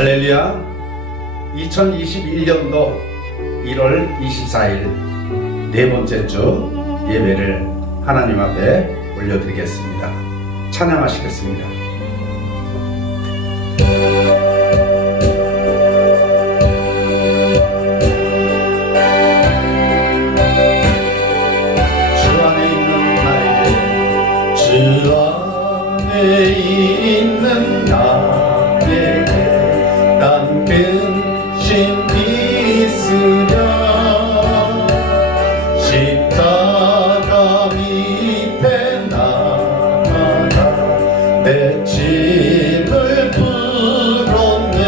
할렐루야. 2021년도 1월 24일 네 번째 주 예배를 하나님 앞에 올려드리겠습니다. 찬양하시겠습니다. 주 안에 있는 나에게, 주 안에 있는 나에게 난 근심 있으랴. 십자가 밑에 나아가 내 짐을 풀었네.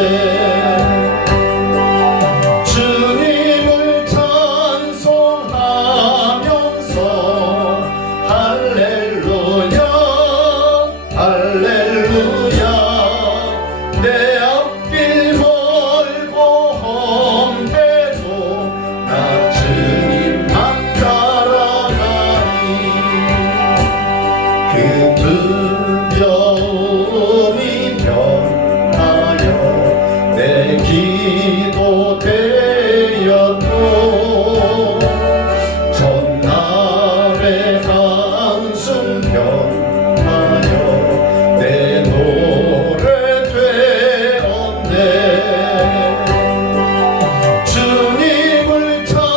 주님을 찬송하면서 할렐루야 할렐루야. 내 앞길 멀고 험해도 나 주님만 따라가니. 그 두려움이 변하여 내 기도 되었고, 전날의 한숨 변하여 내 노래 되었네. 주님을 찬송하면서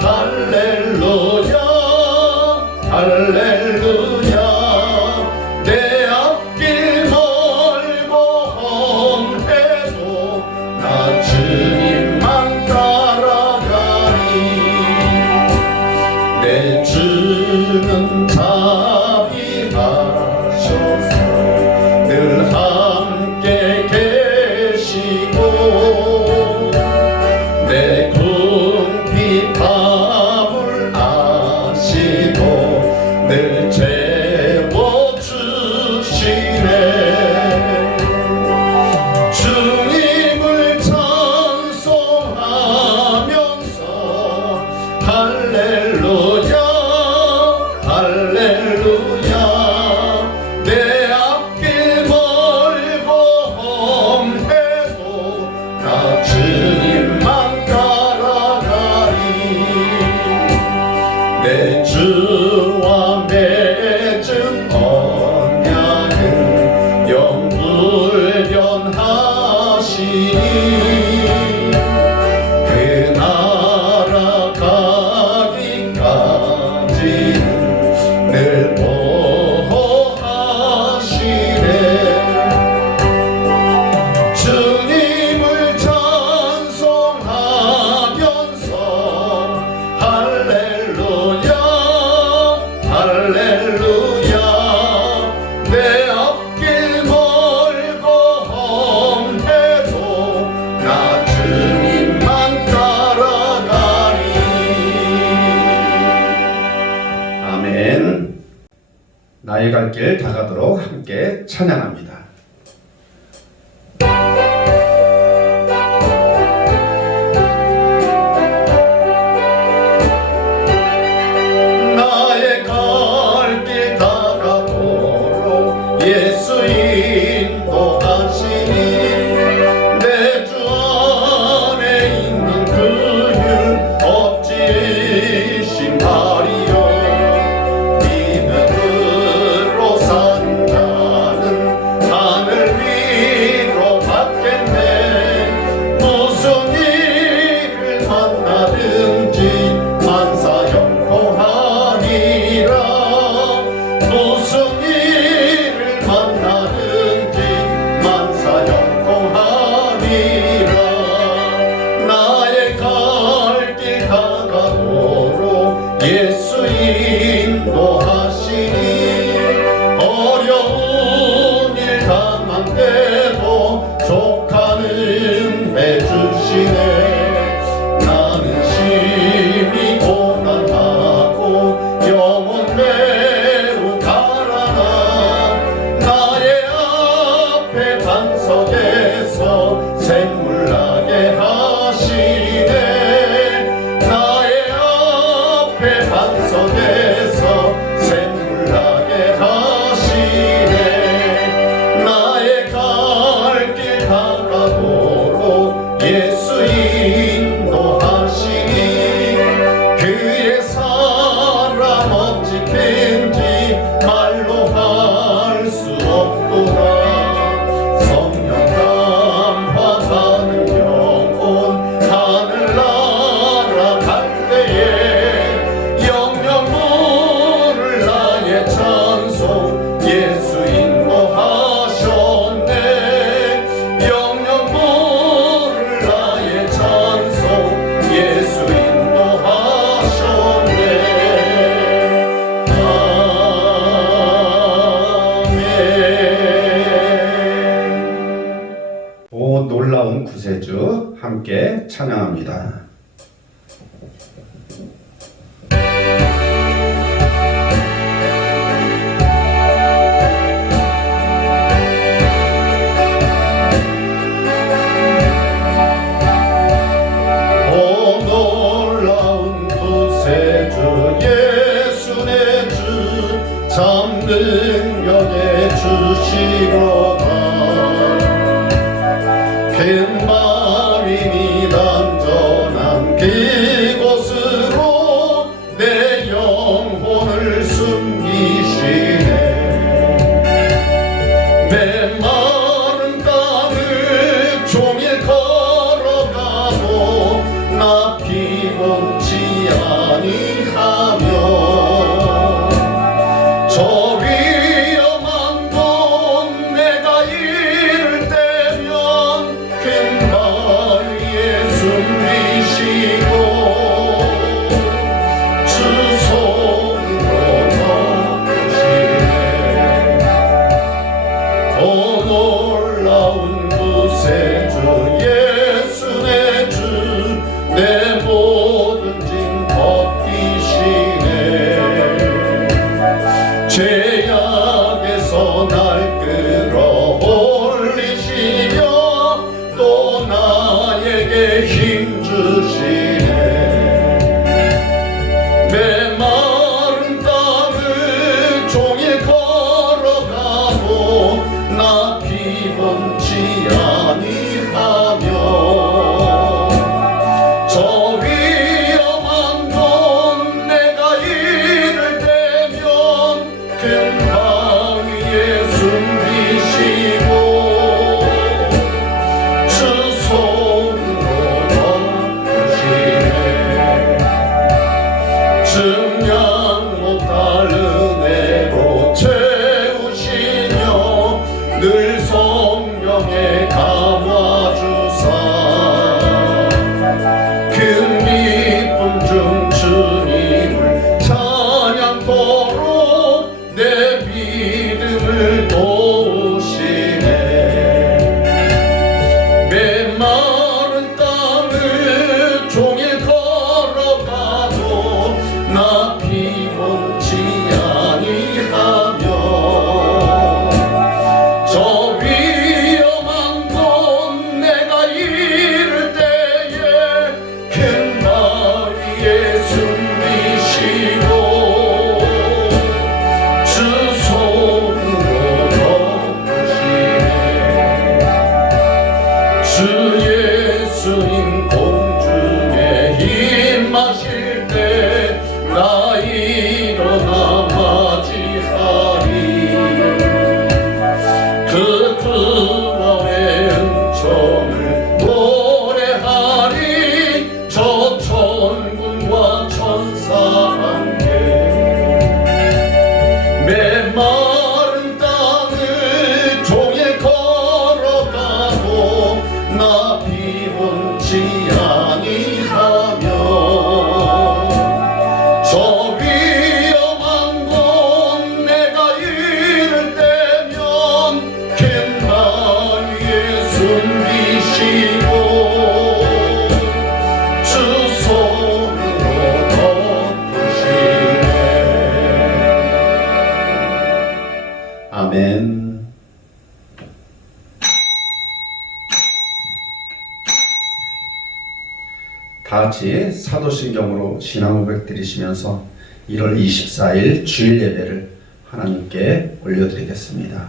할렐루야 할렐루야. 내 앞길 멀고 험해도 나 주님만 따라가니. 내 주는 자비하셔서 늘 함께 계시고, 내 궁핍함을 아시고 늘 채워주시네. 주님을 찬송하면서 할렐루야 할렐루야. 내 앞길 멀고 험해도 나 주님만 따라가리. 내 주와 맺은 언약은 영불변하시니. 그 나라 가기까지는 늘 보호하시네. 주님을 찬송하면서 할렐루야 할렐루야. 내 앞길 멀고 험해도 나 주님만 따라가리. 아멘. 나의 갈 길 다가도록 함께 찬양합니다. 나의 갈 길 다가도록 예수 인도하시니. 내 주 안에 있는 그율 어찌 말이요. 믿음으로 산 자는 있도다. 성령 감화하는 영혼 하늘나라 갈 때에 영영 부를 나의 찬송 예수 인도하셨네. 영영 부를 나의 찬송 예수 인도하셨네. 아멘. 오 놀라운 구세주 함께 찬양합니다. 오 놀라운 구세주 예수 내 주 참 능력의 주시로다. 큰 마음이 단전한 그곳으로 내 영혼을 숨기시네. 메마른 땅을 종일 걸어가도 나 피곤치 아니하며 저 위험한 곳 내가 이를 때면 큰 바위에 숨기시고 주 손으로 넣으시네. 오 놀라운 구세주 예수 내 주 내 모든 짐 벗기시네. 죄악에서 날 끌어올리시며 또 나에게 힘 주시네. 메마른 땅을 종일 걸어가도 나 피곤치 아니하며 저 위험한 곳 내가 이를 때면 큰 바위에 숨기시고 주 손으로 넣으시네. 증량 못할 은혜로 채우시며 늘 성령에 감화주사 큰 기쁨 중 주님을 찬양토록 내 믿음을 도우시네. 메마른 땅을 종일 걸어가도 나 피곤치 아니하며 저 위험한 곳 내가 이를 때에 큰 바위에 숨기시고 주 손으로 넣으시네. 주 예수님 공중에 힘 마실 때 나 일어나 맞이하리. 그 구원의 은총을 노래하리. 저 천군과 천사 함께 메마른 땅을 종일 걸어가도 나 피곤치 아니하며 저 위험한 곳 내가 이를 때면 큰 바위에 숨기시고 주 손으로 덮으시네. 아멘. 다 같이 사도신경으로 신앙 고백 드리시면서 1월 24일 주일 예배를 하나님께 올려드리겠습니다.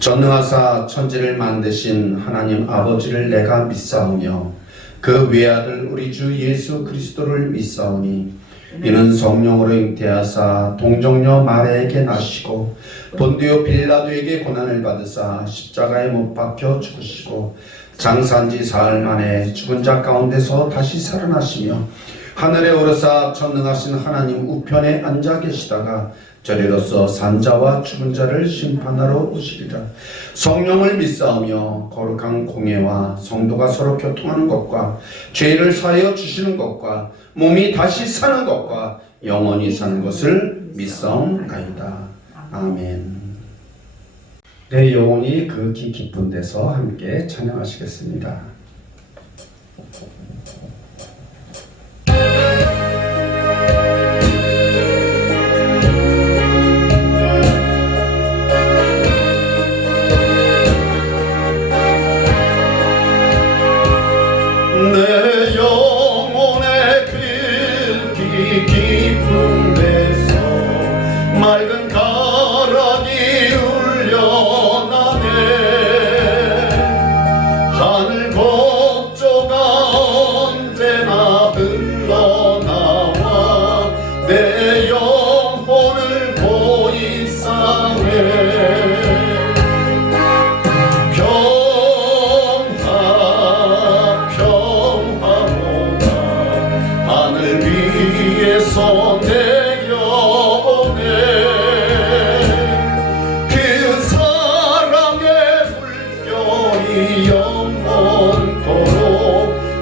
전능하사 천지를 만드신 하나님 아버지를 내가 믿사오며 그 외아들 우리 주 예수 그리스도를 믿사오니 이는 성령으로 잉태하사 동정녀 마리아에게 나시고 본디오 빌라도에게 고난을 받으사 십자가에 못 박혀 죽으시고 장사한지 사흘 만에 죽은 자 가운데서 다시 살아나시며 하늘에 오르사 전능하신 하나님 우편에 앉아 계시다가 저리로서 산자와 죽은 자를 심판하러 오시리라. 성령을 믿사오며 거룩한 공예와 성도가 서로 교통하는 것과 죄를 사하여 주시는 것과 몸이 다시 사는 것과 영원히 사는 것을 믿사옵나이다. 아멘. 내 영혼이 극히 깊은 데서 함께 찬양하시겠습니다. 내 영혼의 극히 깊은 데서 맑은 가락이 울려나네. 하늘 곡조가 언제나 흘러나와 내 영혼을 보이사네. 위에서 내려오네. 그 사랑의 물결이 영원토록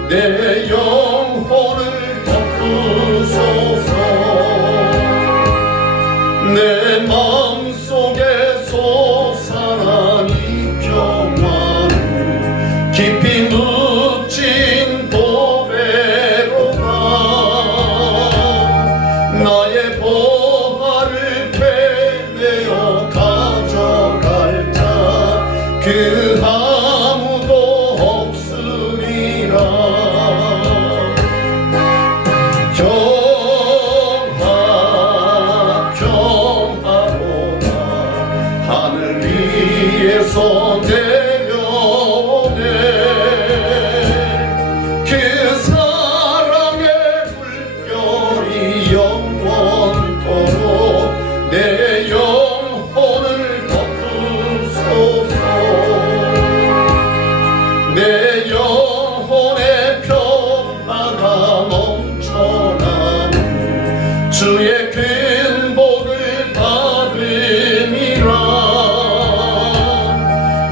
내 영혼을 덮으소서. 내 마음속에 솟아난 이 평화는 깊이 묻힌 나의 보화를 캐내어 가져갈 자 그 아무도 없으리라. 평화로다 하늘 위에서 내려오네. 그 사랑의 물결이 영원토록 내 영혼을 덮으소서. 내 영혼의 평화가 넘쳐나는 주의 큰 복을 받음이라.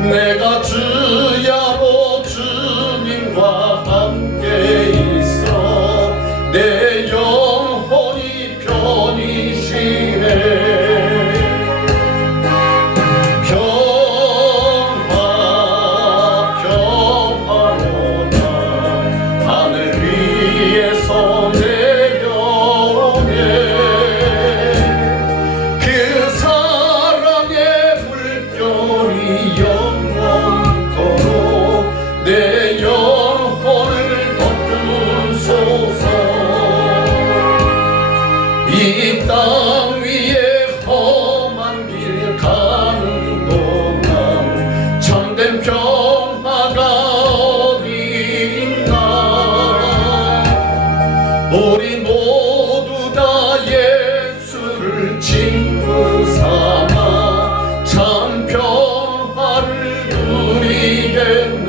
내가 주야로 주님과 함께 있어 내 영혼이 편히 쉬네. 평화로다 하늘 위에서 내려오네. 그 사랑의 물결이 영원토록 내 영혼을 덮으소서. 이 땅 위에 험한 길 가는 동안 참된 평화가 어디 있나. 우리 모두 다 예수를 친구 삼아 참 평화를 누리겠네.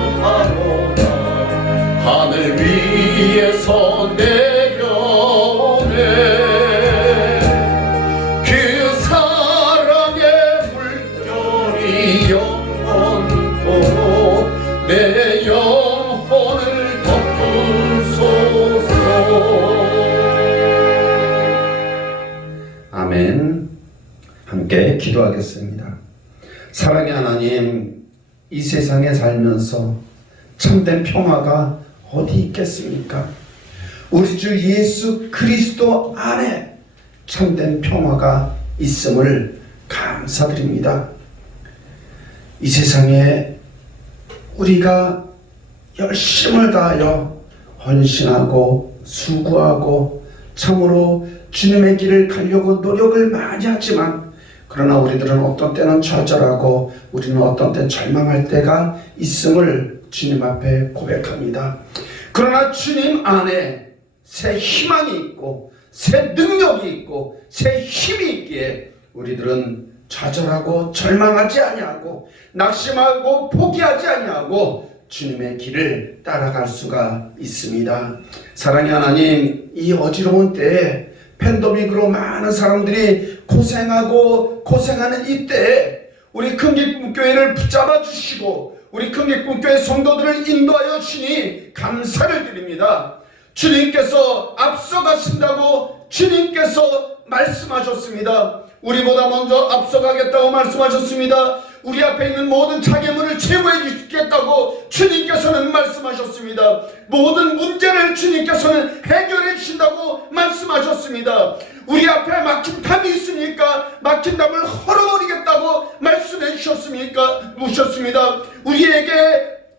평화로다 하늘 위에서 내려오네. 그 사랑의 물결이 영원토록 내 영혼을 덮으소서. 아멘. 함께 기도하겠습니다. 사랑의 하나님, 이 세상에 살면서 참된 평화가 어디 있겠습니까? 우리 주 예수 그리스도 안에 참된 평화가 있음을 감사드립니다. 이 세상에 우리가 열심을 다하여 헌신하고 수고하고 참으로 주님의 길을 가려고 노력을 많이 하지만 그러나 우리들은 어떤 때는 좌절하고 우리는 어떤 때 절망할 때가 있음을 주님 앞에 고백합니다. 그러나 주님 안에 새 희망이 있고 새 능력이 있고 새 힘이 있기에 우리들은 좌절하고 절망하지 아니하고 낙심하고 포기하지 아니하고 주님의 길을 따라갈 수가 있습니다. 사랑의 하나님, 이 어지러운 때에 팬데믹으로 많은 사람들이 고생하고 고생하는 이때에 우리 큰기쁨교회를 붙잡아 주시고 우리 큰기쁨교회 성도들을 인도하여 주시니 감사를 드립니다. 주님께서 앞서가신다고 주님께서 말씀하셨습니다. 우리보다 먼저 앞서가겠다고 말씀하셨습니다. 우리 앞에 있는 모든 장애물을 제거해 주시겠다고 주님께서는 말씀하셨습니다. 모든 문제를 주님께서는 해결해 주신다고 말씀하셨습니다. 우리 앞에 막힌 담이 있습니까? 막힌 담을 헐어버리겠다고 말씀해 주셨습니다. 우리에게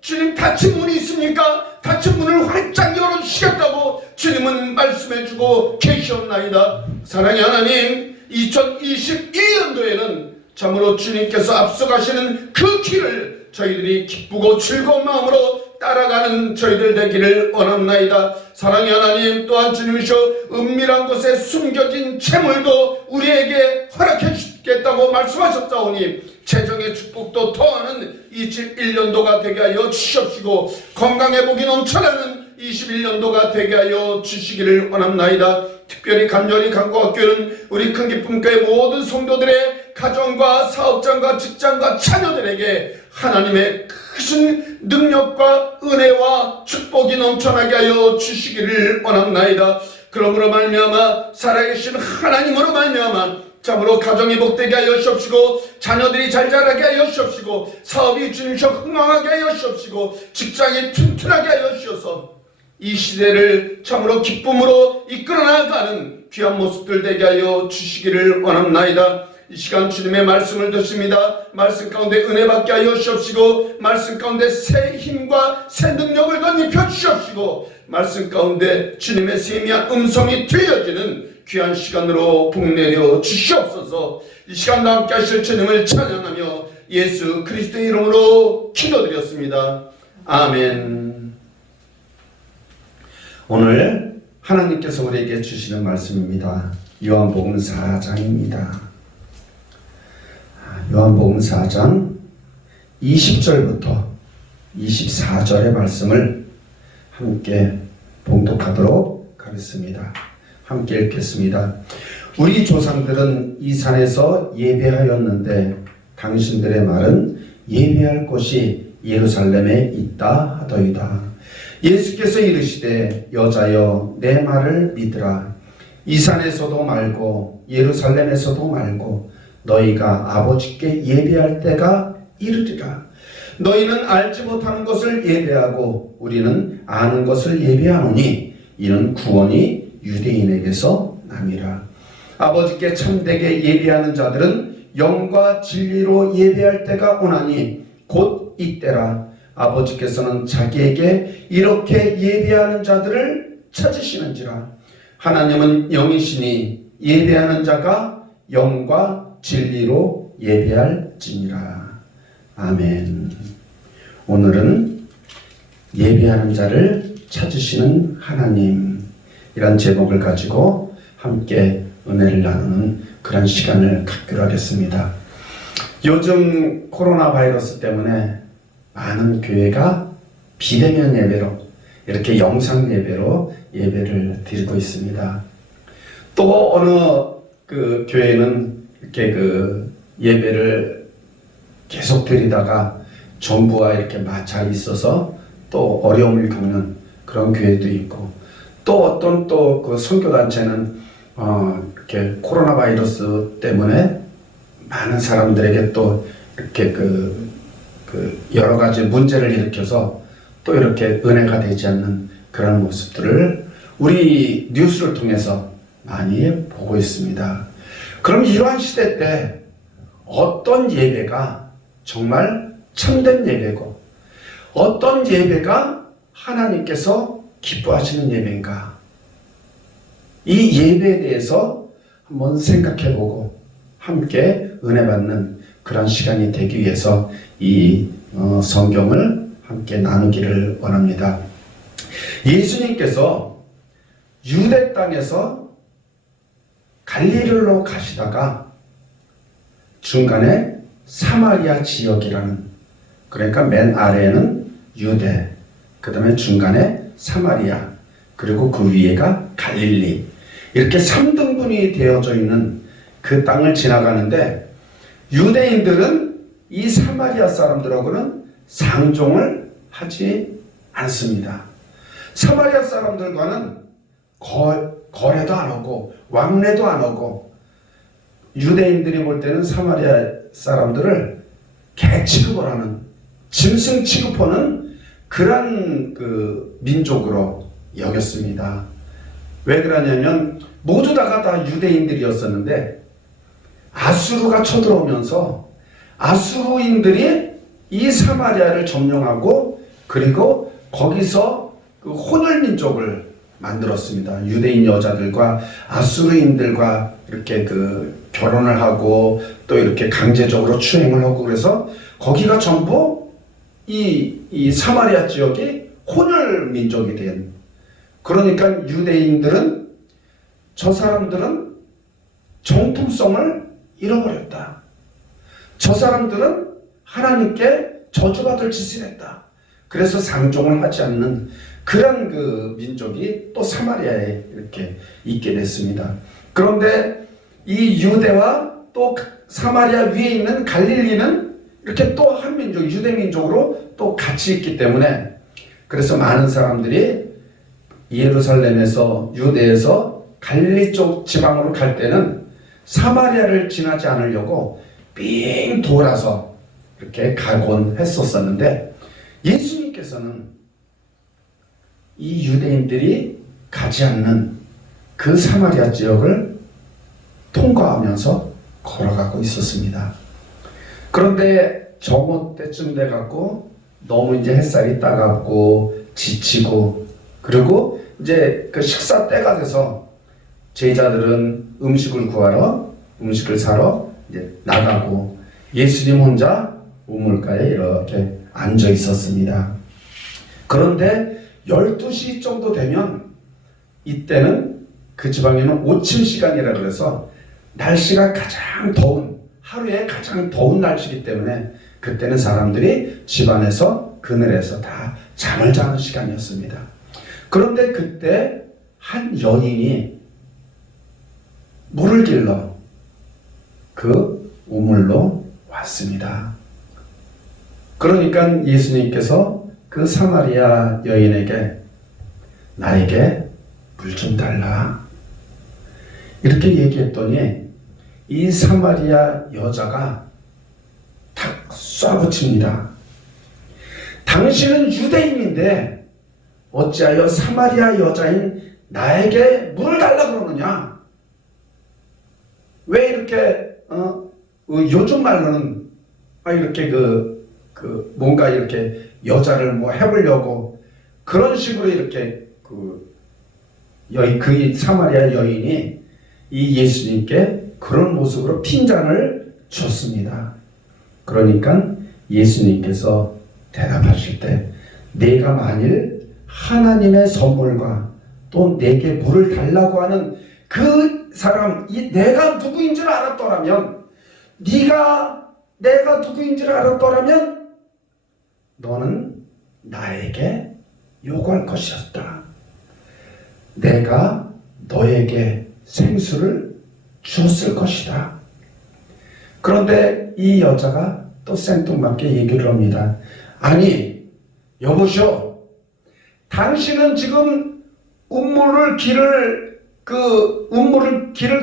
주님 닫힌 문이 있습니까? 닫힌 문을 활짝 열어주시겠다고 주님은 말씀해주고 계시옵나이다. 사랑의 하나님, 2021년도에는 참으로 주님께서 앞서가시는 그 길을 저희들이 기쁘고 즐거운 마음으로 따라가는 저희들 되기를 원합나이다. 사랑의 하나님, 또한 주님이셔 은밀한 곳에 숨겨진 재물도 우리에게 허락해 주겠다고 말씀하셨사오니 재정의 축복도 더하는 21년도가 되게 하여 주시옵시고 건강회복이 넘쳐나는 21년도가 되게 하여 주시기를 원합나이다. 특별히 간절히 간구하기는 우리 큰기쁨교회 모든 성도들의 가정과 사업장과 직장과 자녀들에게 하나님의 크신 능력과 은혜와 축복이 넘쳐나게 하여 주시기를 원합나이다. 그러므로 말미암아 살아계신 하나님으로 말미암아 참으로 가정이 복되게 하여 주옵시고 자녀들이 잘 자라게 하여 주옵시고 사업이 주님처 흥왕하게 하여 주옵시고 직장이 튼튼하게 하여 주셔서 이 시대를 참으로 기쁨으로 이끌어 나가는 귀한 모습들 되게 하여 주시기를 원합나이다. 이 시간 주님의 말씀을 듣습니다. 말씀 가운데 은혜 받게 하여 주옵시고 말씀 가운데 새 힘과 새 능력을 덧입혀 주옵시고 말씀 가운데 주님의 세미한 음성이 들려지는 귀한 시간으로 복내려 주시옵소서. 이 시간 함께 하실 주님을 찬양하며 예수 그리스도의 이름으로 기도드렸습니다. 아멘. 오늘 하나님께서 우리에게 주시는 말씀입니다. 요한복음 4장입니다. 요한복음 4장 20절부터 24절의 말씀을 함께 봉독하도록 하겠습니다. 함께 읽겠습니다. 우리 조상들은 이 산에서 예배하였는데 당신들의 말은 예배할 곳이 예루살렘에 있다 하더이다. 예수께서 이르시되 여자여 내 말을 믿으라. 이 산에서도 말고 예루살렘에서도 말고 너희가 아버지께 예배할 때가 이르리라. 너희는 알지 못하는 것을 예배하고 우리는 아는 것을 예배하노니 이는 구원이 유대인에게서 남이라. 아버지께 참되게 예배하는 자들은 영과 진리로 예배할 때가 오나니 곧 이때라. 아버지께서는 자기에게 이렇게 예배하는 자들을 찾으시는지라. 하나님은 영이시니 예배하는 자가 영과 진리로 예배할지니라. 아멘. 오늘은 예배하는 자를 찾으시는 하나님, 이란 제목을 가지고 함께 은혜를 나누는 그런 시간을 갖기로 하겠습니다. 요즘 코로나 바이러스 때문에 많은 교회가 비대면 예배로 이렇게 영상 예배로 예배를 드리고 있습니다. 또 어느 그 교회는 이렇게 그 예배를 계속 드리다가 정부와 이렇게 마찰이 있어서 또 어려움을 겪는 그런 교회도 있고, 또 어떤 또 그 선교단체는 이렇게 코로나 바이러스 때문에 많은 사람들에게 또 이렇게 그 여러 가지 문제를 일으켜서 또 이렇게 은혜가 되지 않는 그런 모습들을 우리 뉴스를 통해서 많이 보고 있습니다. 그럼 이러한 시대 때 어떤 예배가 정말 참된 예배고 어떤 예배가 하나님께서 기뻐하시는 예배인가? 이 예배에 대해서 한번 생각해보고 함께 은혜 받는 그런 시간이 되기 위해서 이 성경을 함께 나누기를 원합니다. 예수님께서 유대 땅에서 갈릴리로 가시다가 중간에 사마리아 지역이라는, 그러니까 맨 아래에는 유대, 그 다음에 중간에 사마리아, 그리고 그 위에가 갈릴리, 이렇게 3등분이 되어져 있는 그 땅을 지나가는데, 유대인들은 이 사마리아 사람들하고는 상종을 하지 않습니다. 사마리아 사람들과는 거래도 안 하고 왕래도 안 하고, 유대인들이 볼 때는 사마리아 사람들을 개 취급을 하는, 짐승 취급하는 그런 그 민족으로 여겼습니다. 왜 그러냐면 모두 다 유대인들이었었는데 아수르가 쳐들어오면서 아수르인들이 이 사마리아를 점령하고, 그리고 거기서 그 혼혈 민족을 만들었습니다. 유대인 여자들과 아수르인들과 이렇게 그 결혼을 하고 또 이렇게 강제적으로 추행을 하고, 그래서 거기가 전부 이 사마리아 지역이 혼혈 민족이 된, 그러니까 유대인들은, 저 사람들은 정통성을 잃어버렸다. 저 사람들은 하나님께 저주받을 짓을 했다. 그래서 상종을 하지 않는 그런 그 민족이 또 사마리아에 이렇게 있게 됐습니다. 그런데 이 유대와 또 사마리아 위에 있는 갈릴리는 이렇게 또 한 민족, 유대 민족으로 또 같이 있기 때문에, 그래서 많은 사람들이 예루살렘에서, 유대에서 갈릴리 쪽 지방으로 갈 때는 사마리아를 지나지 않으려고 삥 돌아서 이렇게 가곤 했었었는데, 예수님께서는 이 유대인들이 가지 않는 그 사마리아 지역을 통과하면서 걸어가고 있었습니다. 그런데 정오 때쯤 돼갖고 너무 이제 햇살이 따갑고 지치고, 그리고 이제 그 식사 때가 돼서 제자들은 음식을 구하러, 음식을 사러 이제 나가고, 예수님 혼자 우물가에 이렇게 앉아 있었습니다. 그런데 12시 정도 되면, 이때는 그 지방에는 오침 시간이라 그래서 날씨가 가장 더운, 하루에 가장 더운 날씨이기 때문에 그때는 사람들이 집안에서 그늘에서 다 잠을 자는 시간이었습니다. 그런데 그때 한 여인이 물을 길러 그 우물로 왔습니다. 그러니까 예수님께서 그 사마리아 여인에게 나에게 물 좀 달라 이렇게 얘기했더니, 이 사마리아 여자가 탁 쏴붙입니다. 당신은 유대인인데 어찌하여 사마리아 여자인 나에게 물을 달라 그러느냐? 왜 이렇게 요즘 말로는 이렇게 뭔가 이렇게 여자를 뭐 해보려고 그런 식으로 이렇게 그 사마리아 여인이 이 예수님께 그런 모습으로 핀잔을 줬습니다. 그러니까 예수님께서 대답하실 때, 내가 만일 하나님의 선물과 또 내게 물을 달라고 하는 그 사람, 내가 누구인 줄 알았더라면, 네가 내가 누구인 줄 알았더라면 너는 나에게 요구할 것이었다. 내가 너에게 생수를 주었을 것이다. 그런데 이 여자가 또 생뚱맞게 얘기를 합니다. 아니, 여보시오, 당신은 지금 길을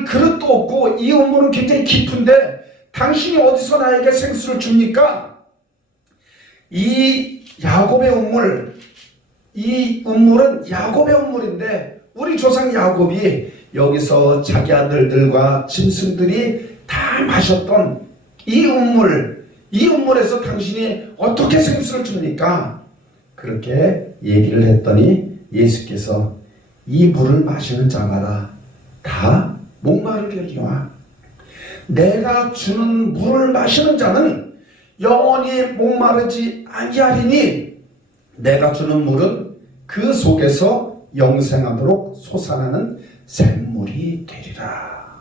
그릇도 없고 이 우물은 굉장히 깊은데 당신이 어디서 나에게 생수를 줍니까? 이 야곱의 우물, 이 우물은 야곱의 우물인데 우리 조상 야곱이 여기서 자기 아들들과 짐승들이 다 마셨던 이 우물에서 당신이 어떻게 생수를 줍니까? 그렇게 얘기를 했더니 예수께서 이 물을 마시는 자마다 다 목마르리라. 내가 주는 물을 마시는 자는 영원히 목마르지 아니하리니 내가 주는 물은 그 속에서 영생하도록 솟아나는 샘물이 되리라.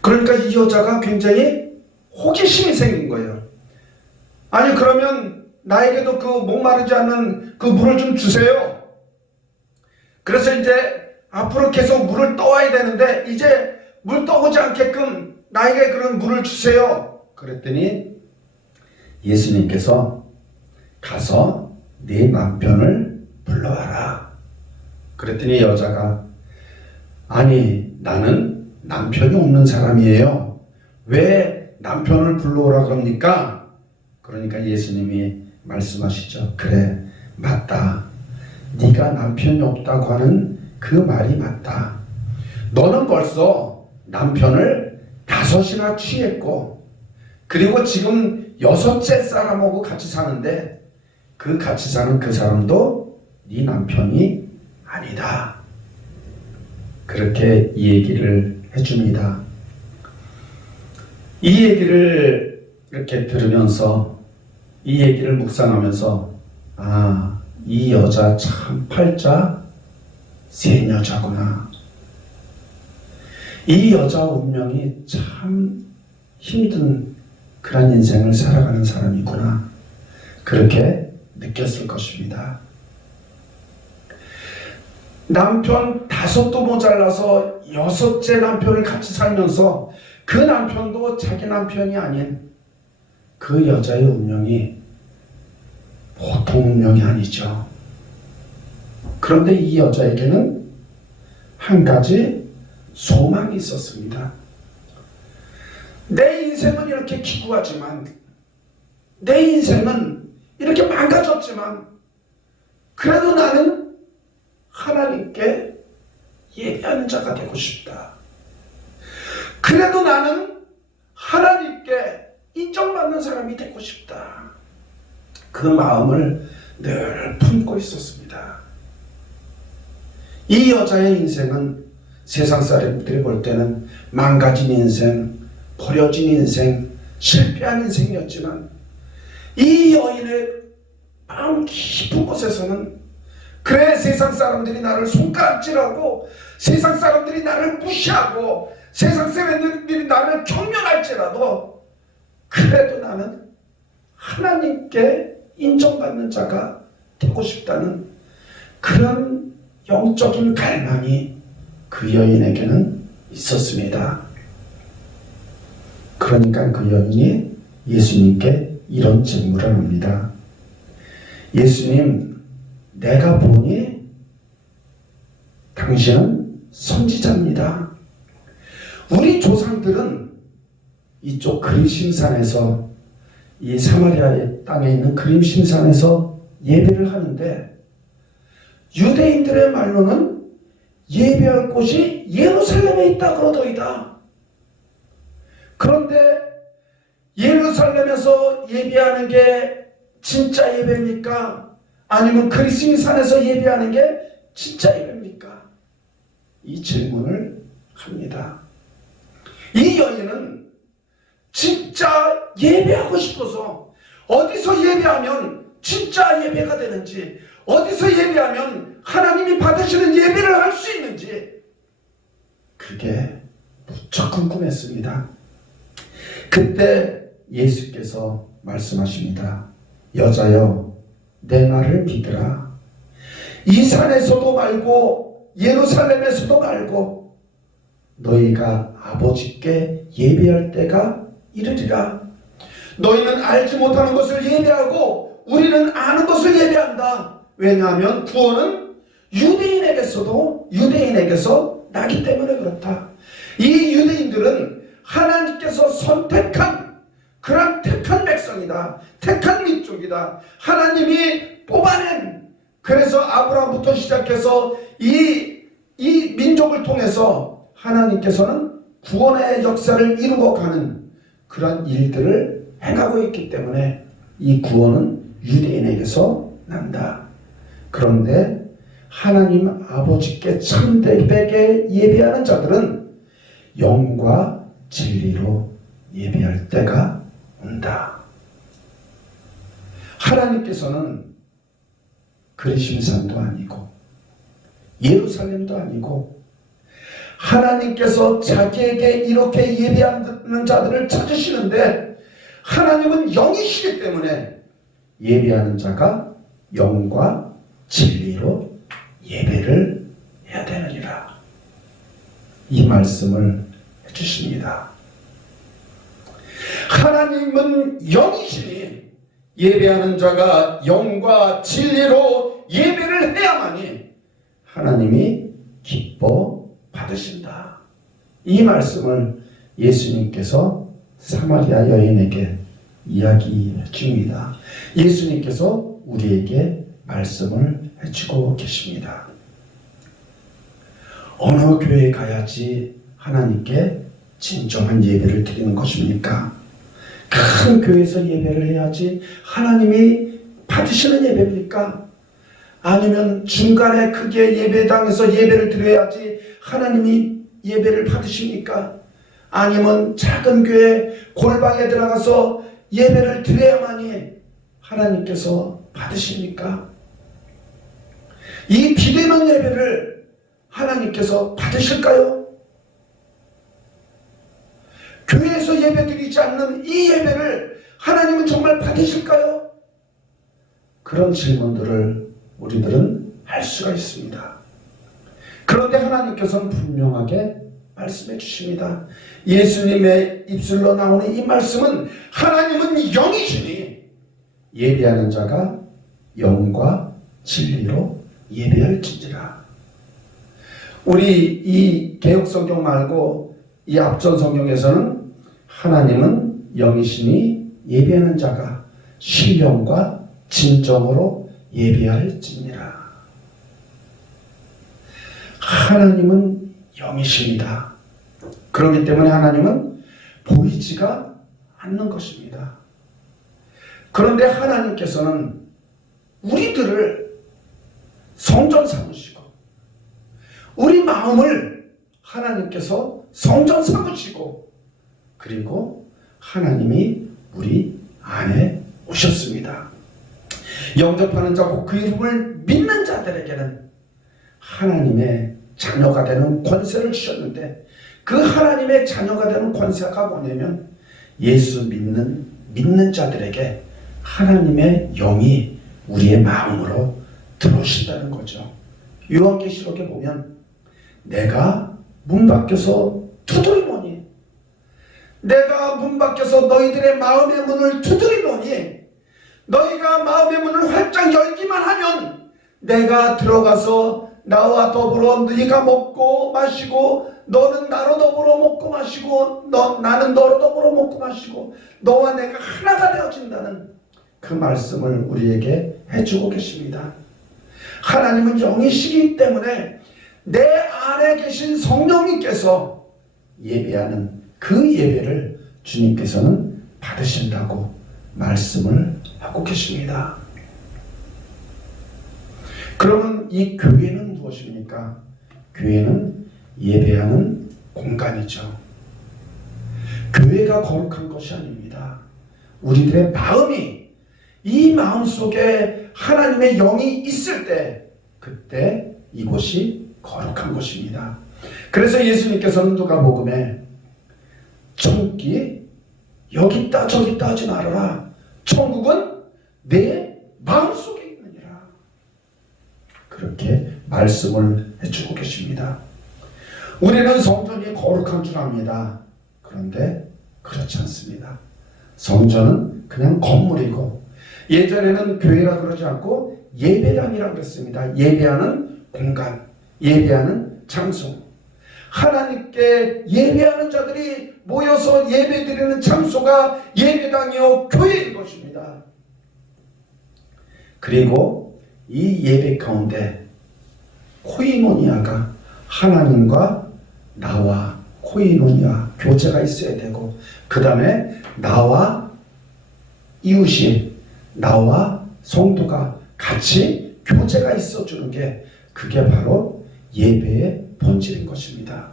그러니까 이 여자가 굉장히 호기심이 생긴 거예요. 아니 그러면 나에게도 그 목마르지 않는 그 물을 좀 주세요. 그래서 이제 앞으로 계속 물을 떠와야 되는데 이제 물 떠오지 않게끔 나에게 그런 물을 주세요. 그랬더니 예수님께서 가서 네 남편을 불러와라. 그랬더니 여자가 아니 나는 남편이 없는 사람이에요. 왜 남편을 불러오라 그럽니까? 그러니까 예수님이 말씀하시죠. 그래 맞다. 네가 남편이 없다고 하는 그 말이 맞다. 너는 벌써 남편을 5이나 취했고 그리고 지금 6째 사람하고 같이 사는데 그 같이 사는 그 사람도 네 남편이 아니다. 그렇게 이 얘기를 해줍니다. 이 얘기를 이렇게 들으면서 이 얘기를 묵상하면서 이 여자 참 팔자 센 여자구나. 이 여자 운명이 참 힘든 그런 인생을 살아가는 사람이구나. 그렇게 느꼈을 것입니다. 남편 5도 모자라서 6째 남편을 같이 살면서 그 남편도 자기 남편이 아닌 그 여자의 운명이 보통 운명이 아니죠. 그런데 이 여자에게는 한 가지 소망이 있었습니다. 내 인생은 이렇게 기구하지만 내 인생은 이렇게 망가졌지만 그래도 나는 하나님께 예배하는 자가 되고 싶다. 그래도 나는 하나님께 인정받는 사람이 되고 싶다. 그 마음을 늘 품고 있었습니다. 이 여자의 인생은 세상 사람들이 볼 때는 망가진 인생, 버려진 인생, 실패한 인생이었지만 이 여인의 마음 깊은 곳에서는 그래 세상 사람들이 나를 손가락질하고 세상 사람들이 나를 무시하고 세상 사람들이 나를 경멸할지라도 그래도 나는 하나님께 인정받는 자가 되고 싶다는 그런 영적인 갈망이 그 여인에게는 있었습니다. 그러니까 그 여인이 예수님께 이런 질문을 합니다. 예수님, 내가 보니 당신은 선지자입니다. 우리 조상들은 이쪽 그림심산에서 이 사마리아 땅에 있는 그림심산에서 예배를 하는데 유대인들의 말로는 예배할 곳이 예루살렘에 있다 그러더이다. 그런데 예루살렘에서 예배하는 게 진짜 예배입니까? 아니면 그리스도산에서 예배하는 게 진짜 예배입니까? 이 질문을 합니다. 이 여인은 진짜 예배하고 싶어서 어디서 예배하면 진짜 예배가 되는지, 어디서 예배하면 하나님이 받으시는 예배를 할 수 있는지 그게 무척 궁금했습니다. 그때 예수께서 말씀하십니다. 여자여, 내 말을 믿으라. 이 산에서도 말고 예루살렘에서도 말고 너희가 아버지께 예배할 때가 이르리라. 너희는 알지 못하는 것을 예배하고 우리는 아는 것을 예배한다. 왜냐하면 구원은 유대인에게서 나기 때문에 그렇다. 이 유대인들은 하나님께서 선택한 그런 택한 백성이다. 택한 민족이다. 하나님이 뽑아낸, 그래서 아브라함부터 시작해서 이 민족을 통해서 하나님께서는 구원의 역사를 이루어 가는 그런 일들을 행하고 있기 때문에 이 구원은 유대인에게서 난다. 그런데 하나님 아버지께 참되게 예배하는 자들은 영과 진리로 예배할 때가 온다. 하나님께서는 그리심산도 아니고 예루살렘도 아니고 하나님께서 자기에게 이렇게 예배하는 자들을 찾으시는데 하나님은 영이시기 때문에 예배하는 자가 영과 진리로 예배를 해야 되느니라. 이 말씀을 해주십니다. 하나님은 영이시니 예배하는 자가 영과 진리로 예배를 해야만이 하나님이 기뻐 받으신다. 이 말씀을 예수님께서 사마리아 여인에게 이야기해 줍니다. 예수님께서 우리에게 말씀을 해주고 계십니다. 어느 교회에 가야지 하나님께 진정한 예배를 드리는 것입니까? 큰 교회에서 예배를 해야지 하나님이 받으시는 예배입니까? 아니면 중간에 크게 예배당에서 예배를 드려야지 하나님이 예배를 받으십니까? 아니면 작은 교회 골방에 들어가서 예배를 드려야만이 하나님께서 받으십니까? 이 비대면 예배를 하나님께서 받으실까요? 교회에서 예배드리지 않는 이 예배를 하나님은 정말 받으실까요? 그런 질문들을 우리들은 할 수가 있습니다. 그런데 하나님께서는 분명하게 말씀해 주십니다. 예수님의 입술로 나오는 이 말씀은 하나님은 영이시니 예배하는 자가 영과 진리로 예배할지니라. 우리 이 개역성경 말고 이 앞전 성경에서는 하나님은 영이시니 예배하는 자가 신령과 진정으로 예배할지니라. 하나님은 영이십니다. 그렇기 때문에 하나님은 보이지가 않는 것입니다. 그런데 하나님께서는 우리들을 성전 삼으시고 우리 마음을 하나님께서 성전 삼으시고 그리고 하나님이 우리 안에 오셨습니다. 영접하는 자고 그 이름을 믿는 자들에게는 하나님의 자녀가 되는 권세를 주셨는데 그 하나님의 자녀가 되는 권세가 뭐냐면 예수 믿는 자들에게 하나님의 영이 우리의 마음으로 들어오신다는 거죠. 요한계시록에 보면 내가 문 밖에서 두드리노니 내가 문 밖에서 너희들의 마음의 문을 두드리노니 너희가 마음의 문을 활짝 열기만 하면 내가 들어가서 나와 더불어 네가 먹고 마시고 너는 나로 더불어 먹고 마시고 나는 너로 더불어 먹고 마시고 너와 내가 하나가 되어진다는 그 말씀을 우리에게 해주고 계십니다. 하나님은 영이시기 때문에 내 안에 계신 성령님께서 예배하는 그 예배를 주님께서는 받으신다고 말씀을 하고 계십니다. 그러면 이 교회는 무엇입니까? 교회는 예배하는 공간이죠. 교회가 거룩한 것이 아닙니다. 우리들의 마음이 이 마음 속에 하나님의 영이 있을 때 그때 이곳이 거룩한 것입니다. 그래서 예수님께서는 누가복음에 천국이 여기 있다 저기 있다 하지 말아라. 천국은 내 마음속에 있느니라. 그렇게 말씀을 해주고 계십니다. 우리는 성전이 거룩한 줄 압니다. 그런데 그렇지 않습니다. 성전은 그냥 건물이고 예전에는 교회라 그러지 않고 예배당이라고 그랬습니다. 예배하는 공간, 예배하는 장소. 하나님께 예배하는 자들이 모여서 예배드리는 장소가 예배당이요 교회인 것입니다. 그리고 이 예배 가운데 코이노니아가 하나님과 나와 코이노니아 교제가 있어야 되고 그 다음에 나와 이웃이 나와 성도가 같이 교제가 있어주는 게 그게 바로 예배의 본질인 것입니다.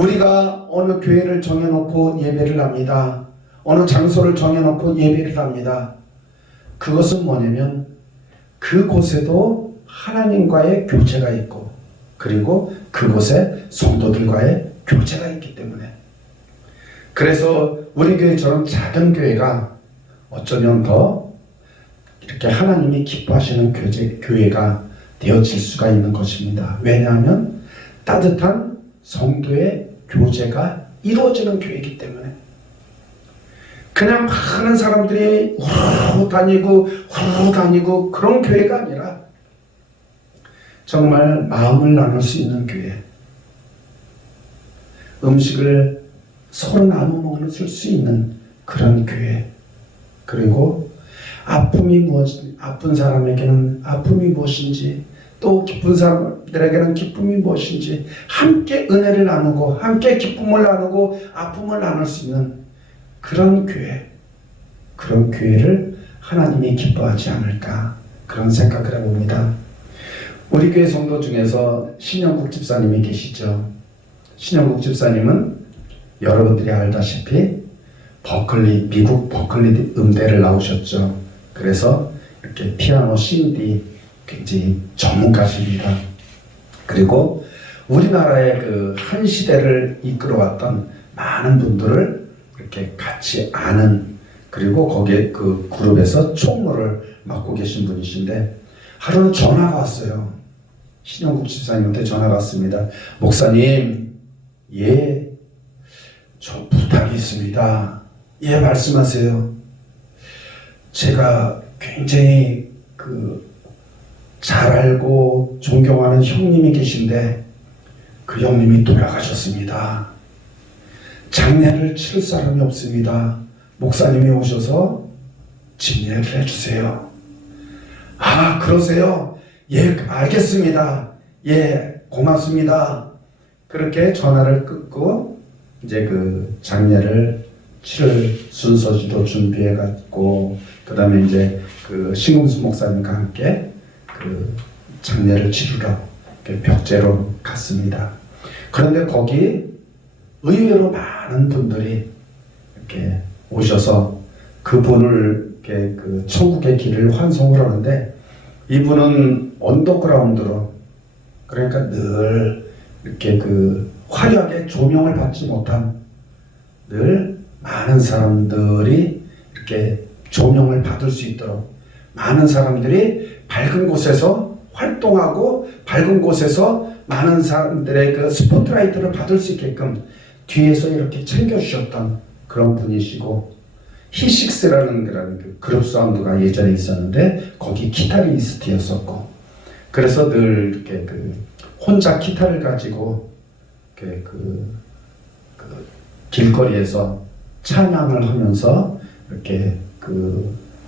우리가 어느 교회를 정해놓고 예배를 합니다. 어느 장소를 정해놓고 예배를 합니다. 그것은 뭐냐면 그곳에도 하나님과의 교제가 있고 그리고 그곳에 성도들과의 교제가 있기 때문에 그래서 우리 교회처럼 작은 교회가 어쩌면 더 이렇게 하나님이 기뻐하시는 교회가 되어질 수가 있는 것입니다. 왜냐하면 따뜻한 성도의 교제가 이루어지는 교회이기 때문에 그냥 많은 사람들이 후루 다니고 그런 교회가 아니라 정말 마음을 나눌 수 있는 교회, 음식을 서로 나눠 먹을 수 있는 그런 교회, 그리고 아픈 사람에게는 아픔이 무엇인지 또 기쁜 사람들에게는 기쁨이 무엇인지 함께 은혜를 나누고 함께 기쁨을 나누고 아픔을 나눌 수 있는 그런 교회, 그런 교회를 하나님이 기뻐하지 않을까 그런 생각을 해봅니다. 우리 교회 성도 중에서 신영국 집사님이 계시죠. 신영국 집사님은 여러분들이 알다시피 미국 버클리 음대를 나오셨죠. 그래서 이렇게 피아노 CD 굉장히 전문가십니다. 그리고 우리나라의 그 한 시대를 이끌어왔던 많은 분들을 이렇게 같이 아는, 그리고 거기에 그 그룹에서 총무를 맡고 계신 분이신데 하루는 전화가 왔어요. 신영국 집사님한테 전화가 왔습니다. 목사님, 예, 저 부탁이 있습니다. 예, 말씀하세요. 제가 굉장히 잘 알고 존경하는 형님이 계신데 그 형님이 돌아가셨습니다. 장례를 치를 사람이 없습니다. 목사님이 오셔서 집례를 해주세요. 아, 그러세요? 예, 알겠습니다. 예, 고맙습니다. 그렇게 전화를 끊고 이제 그 장례를 치를 순서지도 준비해갖고 그 다음에 이제 그 신금수 목사님과 함께 그 장례를 치르러 벽제로 갔습니다. 그런데 거기 의외로 많은 분들이 이렇게 오셔서 그분을 이렇게 그 천국의 길을 환송을 하는데 이분은 언더그라운드로, 그러니까 늘 이렇게 그 화려하게 조명을 받지 못한, 늘 많은 사람들이 이렇게 조명을 받을 수 있도록 많은 사람들이 밝은 곳에서 활동하고 밝은 곳에서 많은 사람들의 그 스포트라이트를 받을 수 있게끔 뒤에서 이렇게 챙겨주셨던 그런 분이시고, 히식스라는 그런 그룹 사운드가 예전에 있었는데 거기 기타리스트였었고, 그래서 늘 이렇게 혼자 기타를 가지고 길거리에서 찬양을 하면서 이렇게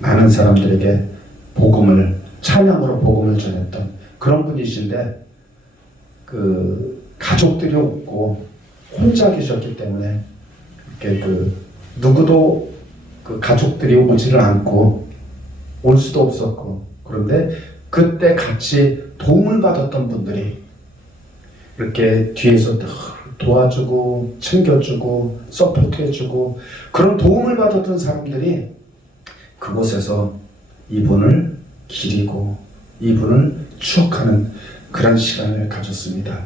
많은 사람들에게 찬양으로 복음을 전했던 그런 분이신데, 가족들이 없고 혼자 계셨기 때문에 이렇게 누구도 가족들이 오지를 않고 올 수도 없었고, 그런데 그때 같이 도움을 받았던 분들이 이렇게 뒤에서 도와주고 챙겨주고 서포트해주고 그런 도움을 받았던 사람들이 그곳에서 이분을 기리고 이분을 추억하는 그런 시간을 가졌습니다.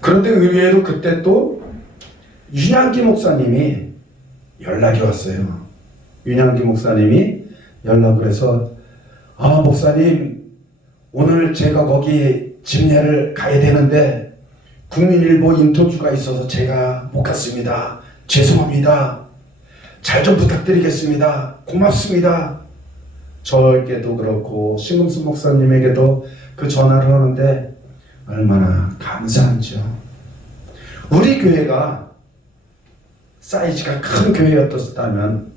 그런데 의외로 그때 또 윤양기 목사님이 연락이 왔어요. 윤양기 목사님이 연락을 해서, 아, 목사님, 오늘 제가 거기 집례를 가야 되는데 국민일보 인터뷰가 있어서 제가 못 갔습니다. 죄송합니다. 잘 좀 부탁드리겠습니다. 고맙습니다. 저에게도 그렇고 신금수 목사님에게도 그 전화를 하는데 얼마나 감사한지요. 우리 교회가 사이즈가 큰 교회였다면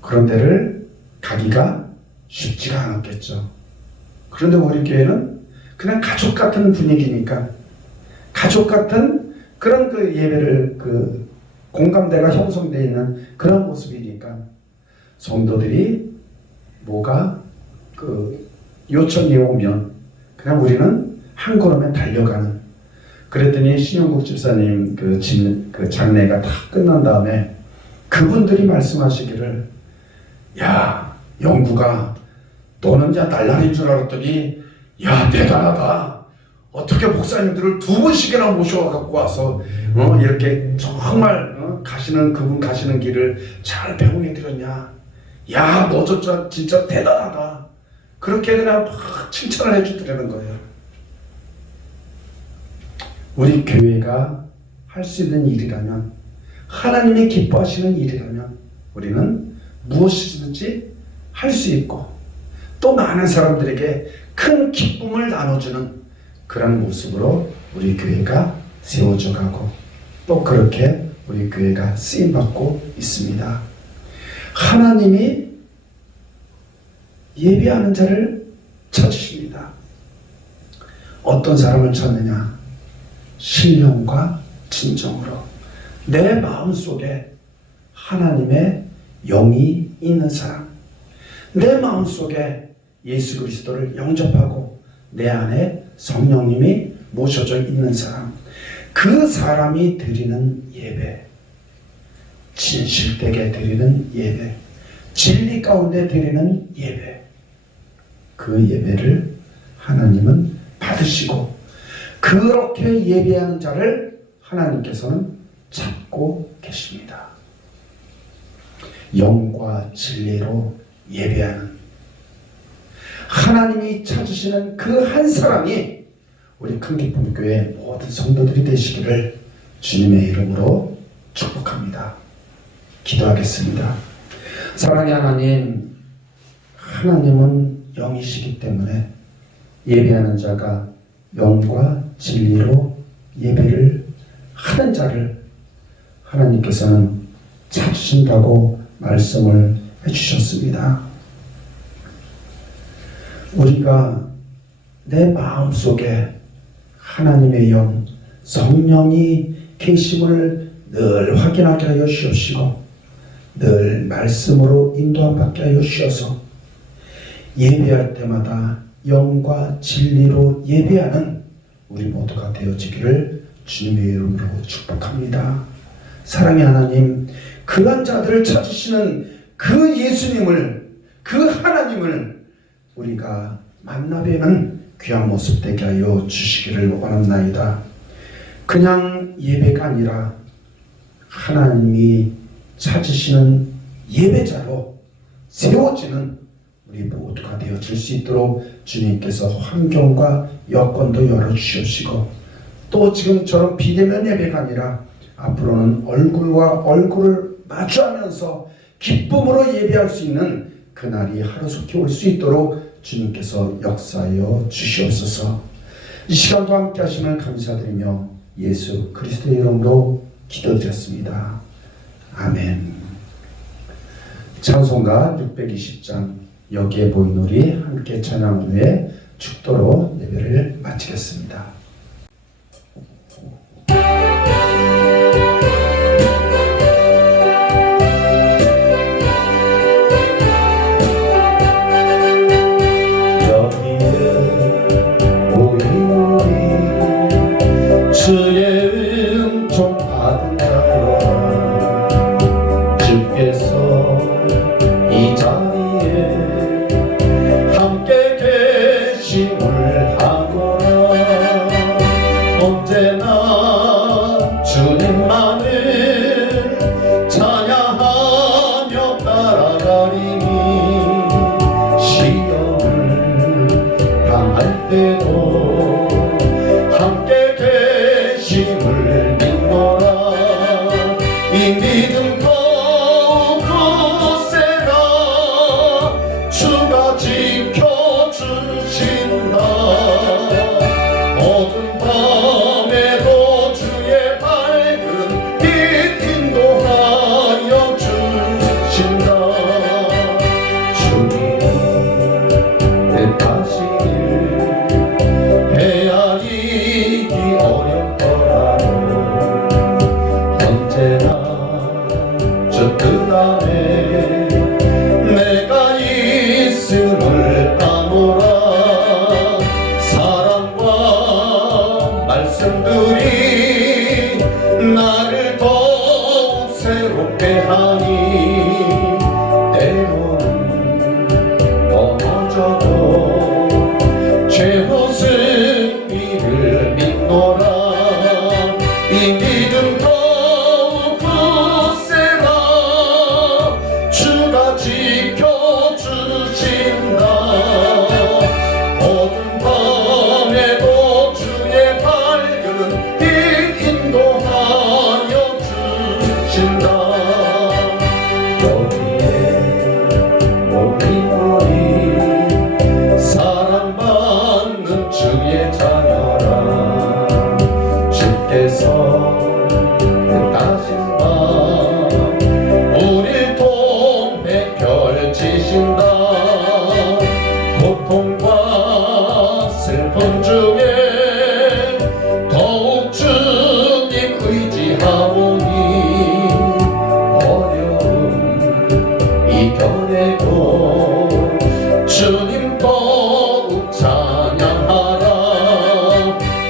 그런 데를 가기가 쉽지가 않았겠죠. 그런데 우리 교회는 그냥 가족 같은 분위기니까, 가족 같은 그런 예배를 공감대가 형성되어 있는 그런 모습이니까 성도들이 뭐가 요청이 오면 그냥 우리는 한 걸음에 달려가는 그랬더니 신영국 집사님 그 장례가 다 끝난 다음에 그분들이 말씀하시기를, 야, 영구가 너는 야 날라리인 줄 알았더니 야 대단하다. 어떻게 목사님들을 2번씩이나 모셔갖고 와서 이렇게 정말 그분 가시는 길을 잘 배웅해 드렸냐. 야, 너 진짜 대단하다. 그렇게 그냥 막 칭찬을 해주더라는 거예요. 우리 교회가 할 수 있는 일이라면, 하나님이 기뻐하시는 일이라면 우리는 무엇이든지 할 수 있고, 또 많은 사람들에게 큰 기쁨을 나눠주는 그런 모습으로 우리 교회가 세워져 가고, 또 그렇게 우리 교회가 쓰임받고 있습니다. 하나님이 예배하는 자를 찾으십니다. 어떤 사람을 찾느냐? 신령과 진정으로 내 마음속에 하나님의 영이 있는 사람, 내 마음속에 예수 그리스도를 영접하고 내 안에 성령님이 모셔져 있는 사람, 그 사람이 드리는 예배, 진실되게 드리는 예배, 진리 가운데 드리는 예배, 그 예배를 하나님은 받으시고, 그렇게 예배하는 자를 하나님께서는 찾고 계십니다. 영과 진리로 예배하는 하나님이 찾으시는 그 한 사람이 우리 큰기쁨교회 모든 성도들이 되시기를 주님의 이름으로 축복합니다. 기도하겠습니다. 사랑의 하나님, 하나님은 영이시기 때문에 예배하는 자가 영과 진리로 예배를 하는 자를 하나님께서는 찾으신다고 말씀을 해주셨습니다. 우리가 내 마음속에 하나님의 영, 성령이 계심을 늘 확인하게 하여 주옵시고, 늘 말씀으로 인도함 받게 하여 주셔서 예배할 때마다 영과 진리로 예배하는 우리 모두가 되어지기를 주님의 이름으로 축복합니다. 사랑의 하나님, 그런 자들을 찾으시는 그 예수님을, 그 하나님을 우리가 만나 뵈는 귀한 모습 되게 하여 주시기를 원합나이다. 그냥 예배가 아니라 하나님이 찾으시는 예배자로 세워지는 우리 모두가 되어질 수 있도록 주님께서 환경과 여건도 열어주시옵시고, 또 지금처럼 비대면 예배가 아니라 앞으로는 얼굴과 얼굴을 마주하면서 기쁨으로 예배할 수 있는 그날이 하루속히 올 수 있도록 주님께서 역사하여 주시옵소서. 이 시간도 함께 하심을 감사드리며 예수 그리스도의 이름으로 기도드렸습니다. 아멘. 찬송가 620장 여기에 보인 우리 함께 찬양 후에 축도로 예배를 마치겠습니다. 주의 은총 받은 자여, 주께서 이 자리에 함께 계심을 하노라. 언제나 주님만을 찬양하며 따라가리니, 시험을 당할 때도 함께 힘을 믿노라. 이 믿음 더욱 굳세라. 주가 지켜주신다. 어두운 밤에도 주의 밝은 빛 인도하여 주신다. 주님 뜻하시길 주들이 나를 더욱 새롭게 하니 때로는 넘어져도 최후 승리를 믿노라. 이 믿음 더욱 굳세라. 주가 지켜주신다. 어두운 밤에도 주의 밝은 빛 인도하여 주신다. 여기에 모인 우리 사랑받는 주의 자녀라. 주께서 따신 밤 우릴 통해 펼치신다. 고통과 슬픔 중에 더욱 주님 의지하오니 어려움 이겨내고 주님 더욱 찬양하라.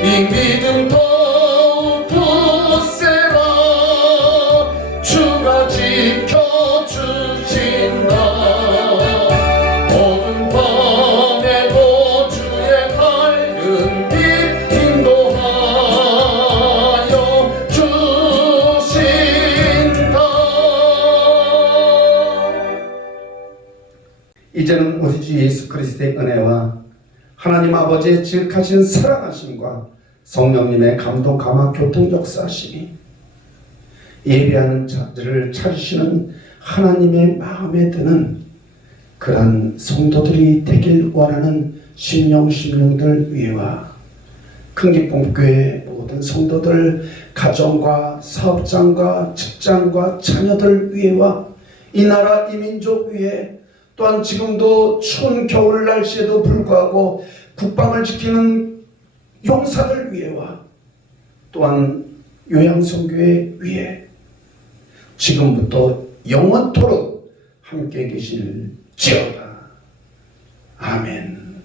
이 믿음 더욱 굳세라. 주가 지켜주신다. 어두운 밤에도 주의 밝은 빛 인도하여 주신다. 이제는 우리 주 예수 그리스도의 은혜와 하나님 아버지의 지극하신 사랑하심과 성령님의 감동 감화 교통 역사하심이 예배하는 자들을 찾으시는 하나님의 마음에 드는 그러한 성도들이 되길 원하는 심령들 위에와 큰기쁨교회 모든 성도들, 가정과 사업장과 직장과 자녀들 위에와 이 나라 이 민족 위에, 또한 지금도 추운 겨울 날씨에도 불구하고 국방을 지키는 용사들 위에와 또한 요양성교회 위에 지금부터 영원토록 함께 계실지어다. 아멘.